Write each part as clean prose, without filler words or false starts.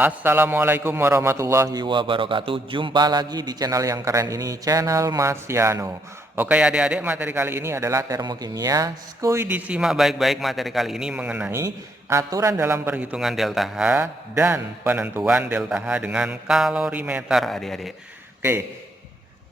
Assalamualaikum warahmatullahi wabarakatuh. Jumpa lagi di channel yang keren ini, channel Mas Yano. Oke adik-adik, materi kali ini adalah termokimia. Skuy disimak baik-baik materi kali ini mengenai aturan dalam perhitungan delta H dan penentuan delta H dengan kalorimeter adik-adik. Oke,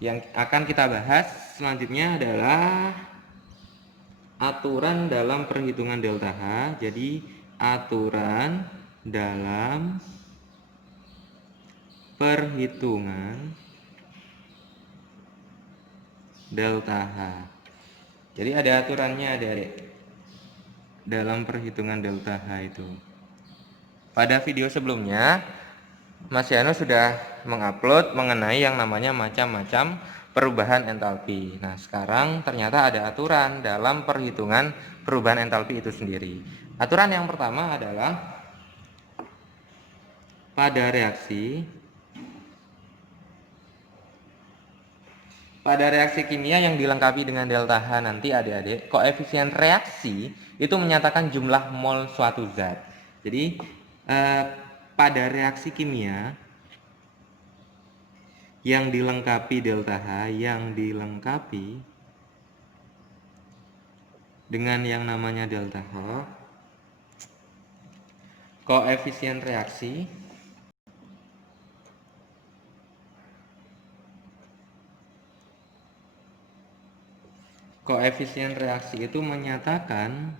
yang akan kita bahas selanjutnya adalah aturan dalam perhitungan delta H. Jadi aturan dalam perhitungan delta H. Jadi ada aturannya adik-adik dalam perhitungan delta H itu. Pada video sebelumnya Mas Yano sudah mengupload mengenai yang namanya macam-macam perubahan entalpi. Nah, sekarang ternyata ada aturan dalam perhitungan perubahan entalpi itu sendiri. Aturan yang pertama adalah pada reaksi kimia yang dilengkapi dengan delta H nanti adik-adik, koefisien reaksi itu menyatakan jumlah mol suatu zat. Jadi pada reaksi kimia yang dilengkapi delta H, yang dilengkapi dengan yang namanya delta H, koefisien reaksi itu menyatakan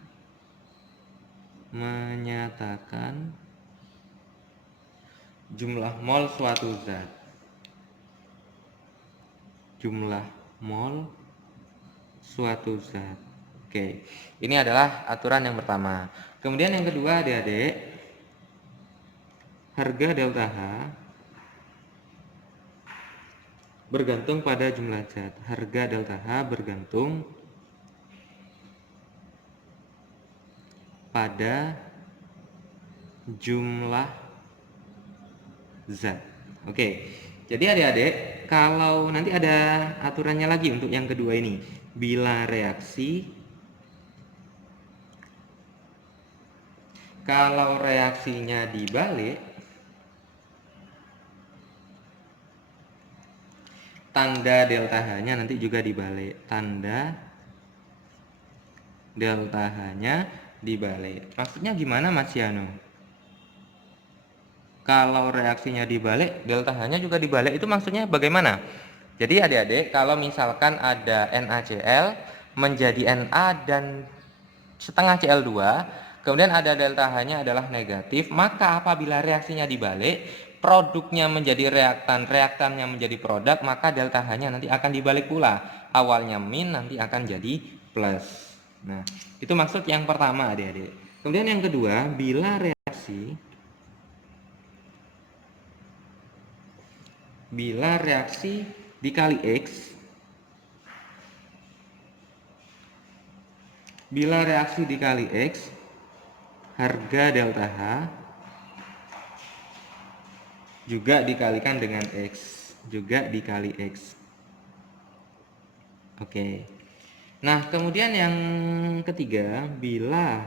jumlah mol suatu zat. Oke, ini adalah aturan yang pertama. Kemudian yang kedua adik-adik, harga delta H bergantung pada jumlah zat. Harga delta H bergantung pada jumlah zat. Oke, jadi adik-adik, kalau nanti ada aturannya lagi untuk yang kedua ini. Bila kalau reaksinya dibalik, tanda delta H-nya nanti juga dibalik. Tanda delta H-nya dibalik. Maksudnya gimana Mas Yano? Kalau reaksinya dibalik, delta H-nya juga dibalik, itu maksudnya bagaimana? Jadi adik-adik, kalau misalkan ada NaCl menjadi Na dan setengah Cl2, kemudian ada delta H-nya adalah negatif, maka apabila reaksinya dibalik, produknya menjadi reaktan, reaktannya menjadi produk, maka delta H-nya nanti akan dibalik pula. Awalnya min, nanti akan jadi plus. Nah, itu maksud yang pertama adik-adik. Kemudian yang kedua, bila reaksi dikali X, harga delta H juga dikalikan dengan X, Oke. Nah, kemudian yang ketiga, bila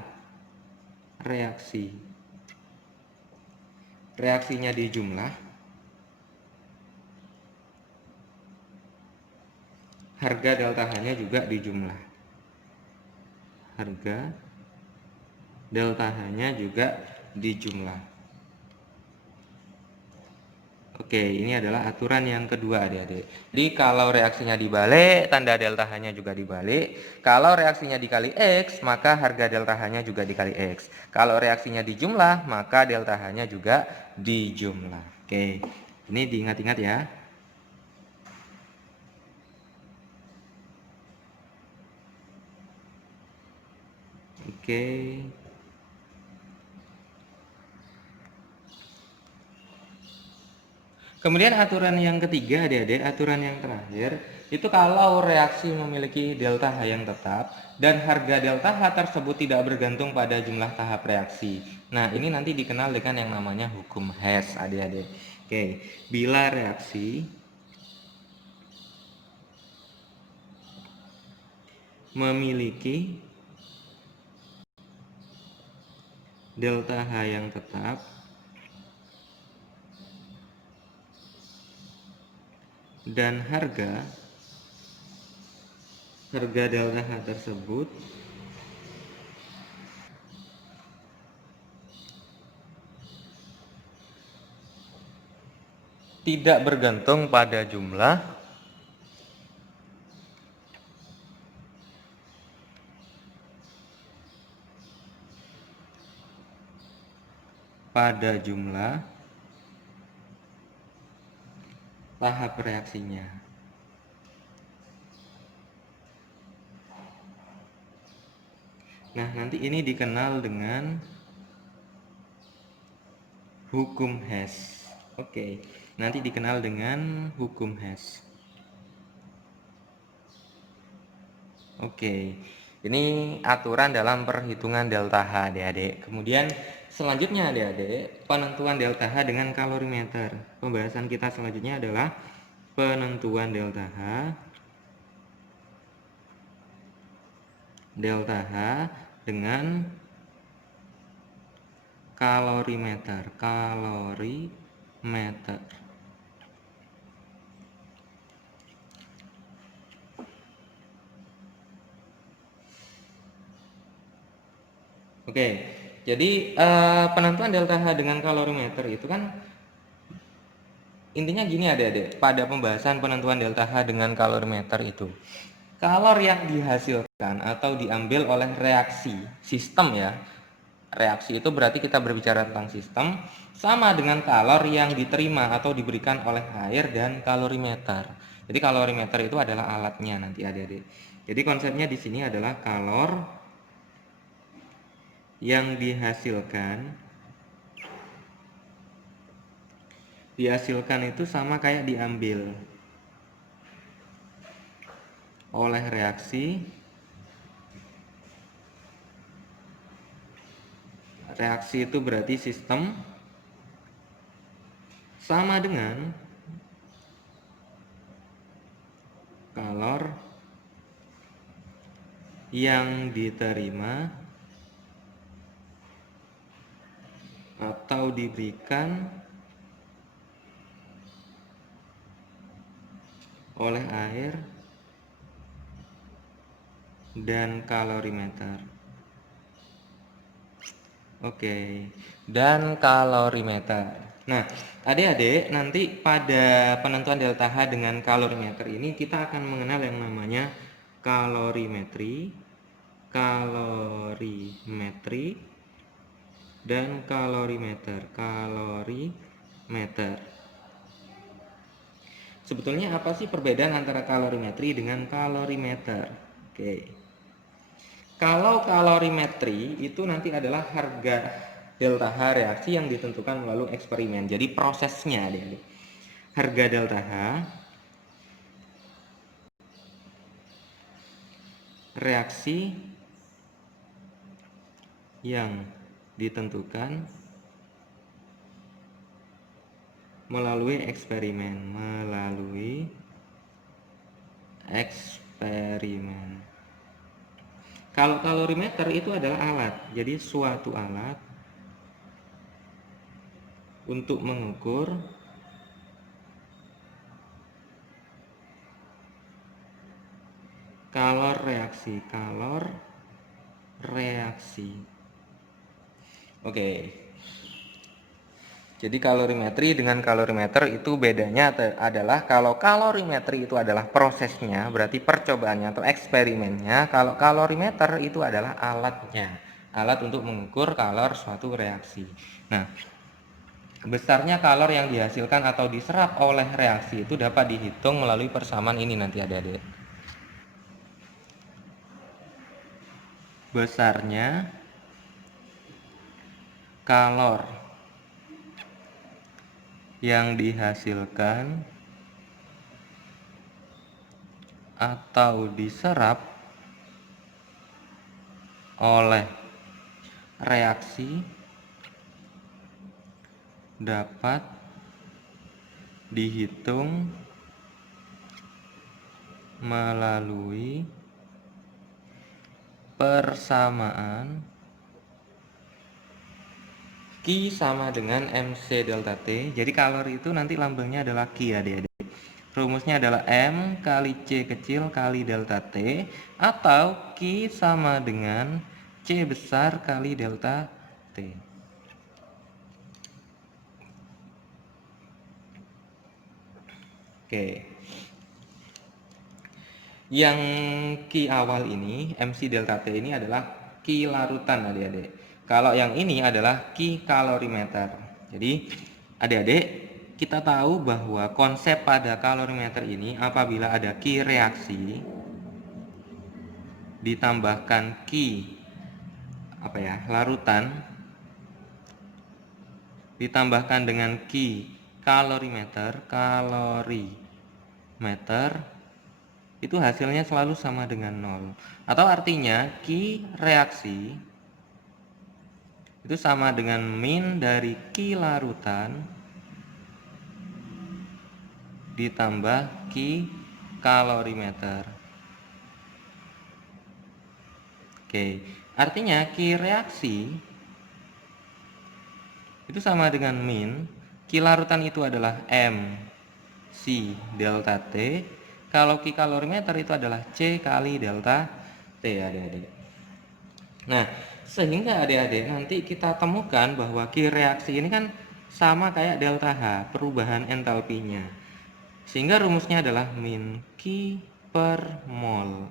reaksinya dijumlah, harga delta H-nya juga dijumlah. Oke, ini adalah aturan yang kedua adik-adik. Jadi kalau reaksinya dibalik, tanda delta H-nya juga dibalik. Kalau reaksinya dikali X, maka harga delta H-nya juga dikali X. Kalau reaksinya dijumlah, maka delta H-nya juga dijumlah. Oke, ini diingat-ingat ya. Oke. Kemudian aturan yang ketiga adik-adik, aturan yang terakhir, itu kalau reaksi memiliki delta H yang tetap dan harga delta H tersebut tidak bergantung pada jumlah tahap reaksi. Nah, ini nanti dikenal dengan yang namanya hukum Hess adik-adik. Oke, bila reaksi memiliki delta H yang tetap dan harga delta H tersebut tidak bergantung pada jumlah tahap reaksinya. Nah, nanti ini dikenal dengan hukum Hess. Oke, nanti dikenal dengan hukum Hess. Oke, ini aturan dalam perhitungan delta H, adik-adik. Kemudian selanjutnya, adik-adik, penentuan delta H dengan kalorimeter. Pembahasan kita selanjutnya adalah penentuan delta H dengan kalorimeter. Oke, jadi penentuan delta H dengan kalorimeter itu kan intinya gini, adik-adik. Pada pembahasan penentuan delta H dengan kalorimeter itu, kalor yang dihasilkan atau diambil oleh reaksi sistem ya. Reaksi itu berarti kita berbicara tentang sistem, sama dengan kalor yang diterima atau diberikan oleh air dan kalorimeter. Jadi kalorimeter itu adalah alatnya nanti, adik-adik. Jadi konsepnya di sini adalah kalor yang dihasilkan itu sama kayak diambil oleh reaksi itu berarti sistem, sama dengan kalor yang diterima atau diberikan oleh air dan kalorimeter. Oke, dan kalorimeter. Nah, adik-adik, nanti pada penentuan delta H dengan kalorimeter ini kita akan mengenal yang namanya kalorimetri, dan kalorimeter. Sebetulnya apa sih perbedaan antara kalorimetri dengan kalorimeter? Oke. Kalau kalorimetri itu nanti adalah harga delta H reaksi yang ditentukan melalui eksperimen. Jadi prosesnya, adik-adik. Harga delta H reaksi yang ditentukan melalui eksperimen. Kalau kalorimeter itu adalah alat, jadi suatu alat untuk mengukur kalor reaksi. Oke. Jadi kalorimetri dengan kalorimeter itu bedanya adalah kalau kalorimetri itu adalah prosesnya, berarti percobaannya atau eksperimennya. Kalau kalorimeter itu adalah alatnya, alat untuk mengukur kalor suatu reaksi. Nah, besarnya kalor yang dihasilkan atau diserap oleh reaksi itu dapat dihitung melalui persamaan ini nanti, adik-adik. Besarnya kalor yang dihasilkan atau diserap oleh reaksi dapat dihitung melalui persamaan Q sama dengan MC delta T. Jadi kalori itu nanti lambangnya adalah Q, adik-adik. Rumusnya adalah M kali C kecil kali delta T, atau Q sama dengan C besar kali delta T. Oke. Yang Q awal ini, MC delta T ini adalah Q larutan adik-adik. Kalau yang ini adalah Q kalorimeter. Jadi adik-adik, kita tahu bahwa konsep pada kalorimeter ini apabila ada Q reaksi ditambahkan Q larutan ditambahkan dengan Q kalorimeter itu hasilnya selalu sama dengan 0, atau artinya Q reaksi itu sama dengan min dari Q larutan ditambah Q kalorimeter. Oke, artinya Q reaksi itu sama dengan min Q larutan itu adalah M C delta T, kalau Q kalorimeter itu adalah C kali delta T, adik-adik. Nah, sehingga adik-adik nanti kita temukan bahwa Q reaksi ini kan sama kayak delta H, perubahan entalpinya. Sehingga rumusnya adalah min Q per mol.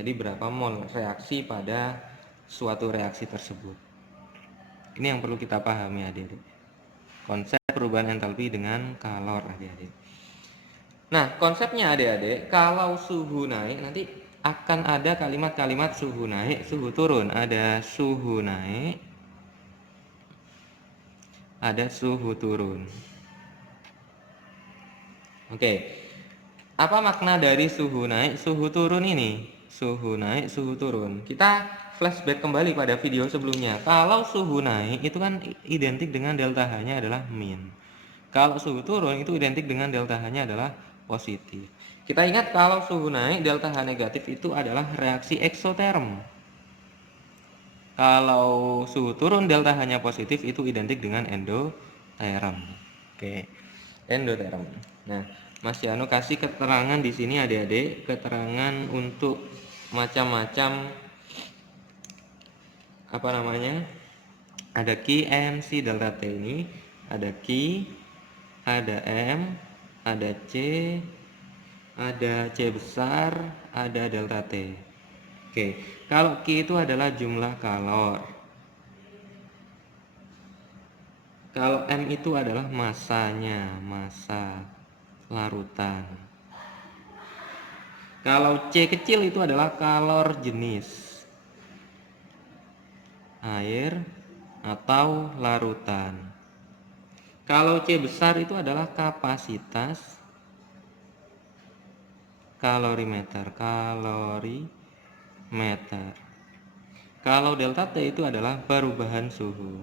Jadi berapa mol reaksi pada suatu reaksi tersebut. Ini yang perlu kita pahami adik-adik. Konsep perubahan entalpi dengan kalor adik-adik. Nah, konsepnya adik-adik, kalau suhu naik nanti akan ada kalimat-kalimat suhu naik, suhu turun. Ada suhu naik, ada suhu turun. Oke. Apa makna dari suhu naik, suhu turun ini? Suhu naik, suhu turun. Kita flashback kembali pada video sebelumnya. Kalau suhu naik itu kan identik dengan delta H-nya adalah min. Kalau suhu turun itu identik dengan delta H-nya adalah positif. Kita ingat kalau suhu naik, delta H negatif itu adalah reaksi eksoterm. Kalau suhu turun, delta H-nya positif itu identik dengan endoterm. Oke, endoterm. Nah, Mas Yano kasih keterangan di sini adik-adik, keterangan untuk macam-macam ada Q, M, C, delta T ini, ada Q, ada M, ada C, ada C besar, ada delta T. Oke, kalau Q itu adalah jumlah kalor. Kalau M itu adalah masanya, massa larutan. Kalau C kecil itu adalah kalor jenis air atau larutan. Kalau C besar itu adalah kapasitas kalorimeter. Kalau delta T itu adalah perubahan suhu.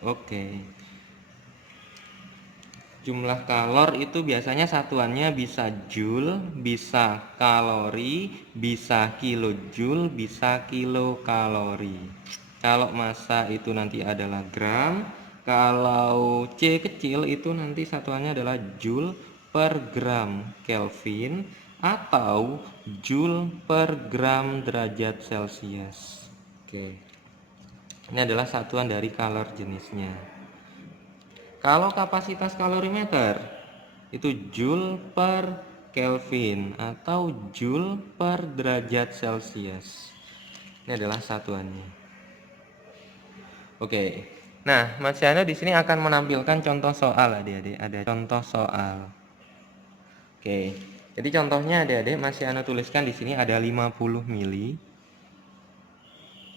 Oke. Jumlah kalor itu biasanya satuannya bisa joule, bisa kalori, bisa kilojoule, bisa kilokalori. Kalau massa itu nanti adalah gram, kalau C kecil itu nanti satuannya adalah joule per gram Kelvin atau joule per gram derajat Celcius. Oke. Ini adalah satuan dari kalor jenisnya. Kalau kapasitas kalorimeter itu joule per Kelvin atau joule per derajat Celcius. Ini adalah satuannya. Oke. Nah, Mas Yana di sini akan menampilkan contoh soal adik-adik. Ada contoh soal. Oke. Jadi contohnya adik-adik Mas Yana tuliskan di sini ada 50 mili.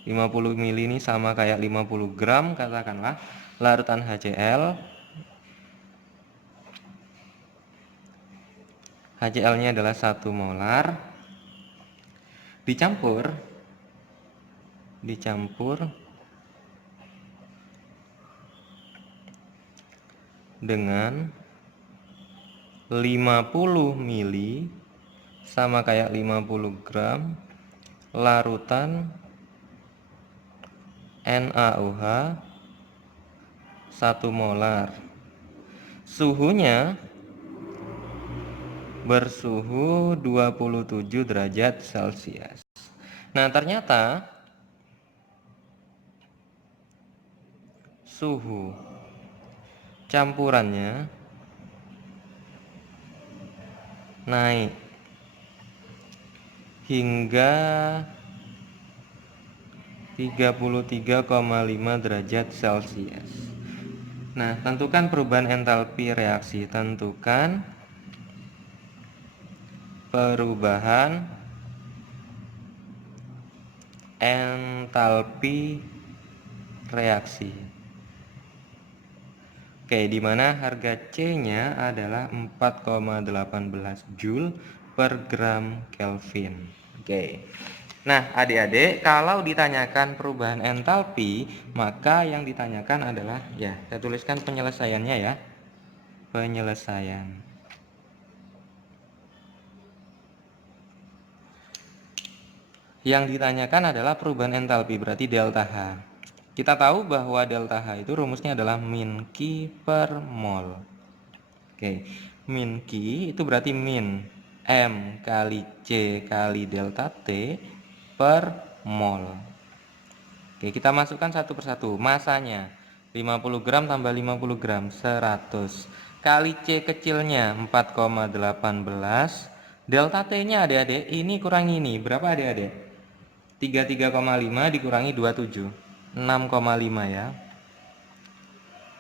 50 mili ini sama kayak 50 gram katakanlah larutan HCl. HCl-nya adalah 1 molar dicampur dengan 50 mili sama kayak 50 gram larutan NaOH 1 molar. suhunya bersuhu 27 derajat Celcius. Nah, ternyata suhu campurannya naik hingga 33,5 derajat Celcius. Nah, tentukan perubahan entalpi reaksi. Tentukan perubahan entalpi reaksi. Oke, di mana harga C-nya adalah 4,18 Joule per gram Kelvin. Oke. Nah, adik-adik, kalau ditanyakan perubahan entalpi, maka yang ditanyakan adalah, ya, saya tuliskan penyelesaiannya ya. Penyelesaian. Yang ditanyakan adalah perubahan entalpi, berarti delta H. Kita tahu bahwa delta H itu rumusnya adalah min Q per mol. Oke, min Q itu berarti min M kali C kali delta T per mol. Oke, kita masukkan satu persatu. Masanya 50 gram tambah 50 gram 100 kali C kecilnya 4,18. Delta T-nya adik-adik ini kurang ini. Berapa adik-adik? 33,5 dikurangi 27. 6,5 ya.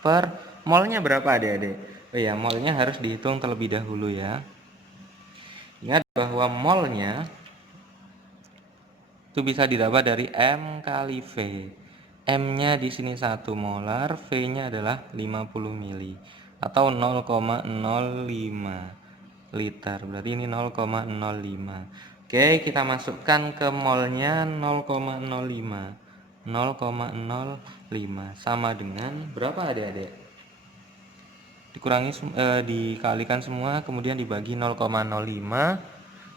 Per molnya berapa adik-adik? Oh ya, molnya harus dihitung terlebih dahulu ya. Ingat bahwa molnya itu bisa didapat dari M kali V. M-nya di sini 1 molar, V-nya adalah 50 mili atau 0,05 liter. Berarti ini 0,05. Oke, kita masukkan ke molnya 0,05. 0,05 sama dengan berapa adik-adik? Dikalikan semua, kemudian dibagi 0,05,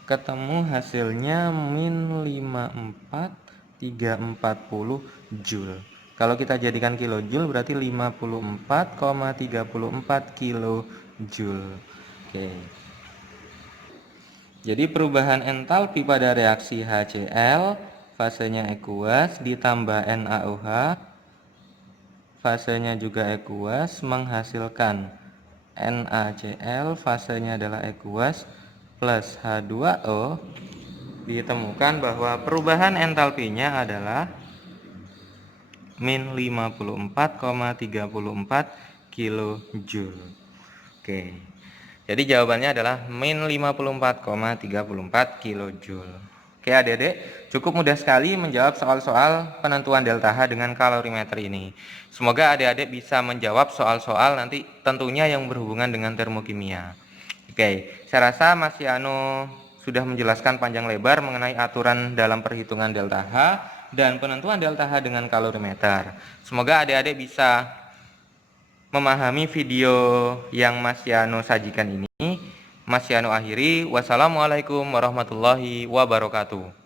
ketemu hasilnya min 54,340 Joule. Kalau kita jadikan kilojoule berarti 54,34 kilojoule. Oke. Jadi perubahan entalpi pada reaksi HCl, fasenya aqueous ditambah NaOH, fasenya juga aqueous, menghasilkan NaCl, fasenya adalah aqueous, plus H2O. Ditemukan bahwa perubahan entalpinya adalah min 54,34 kilojoule. Oke. Jadi jawabannya adalah min 54,34 kilojoule. Oke adik-adik, cukup mudah sekali menjawab soal-soal penentuan delta H dengan kalorimeter ini. Semoga adik-adik bisa menjawab soal-soal nanti tentunya yang berhubungan dengan termokimia. Oke, saya rasa Mas Yano sudah menjelaskan panjang lebar mengenai aturan dalam perhitungan delta H dan penentuan delta H dengan kalorimeter. Semoga adik-adik bisa memahami video yang Mas Yano sajikan ini. Mas Yano akhiri, wassalamualaikum warahmatullahi wabarakatuh.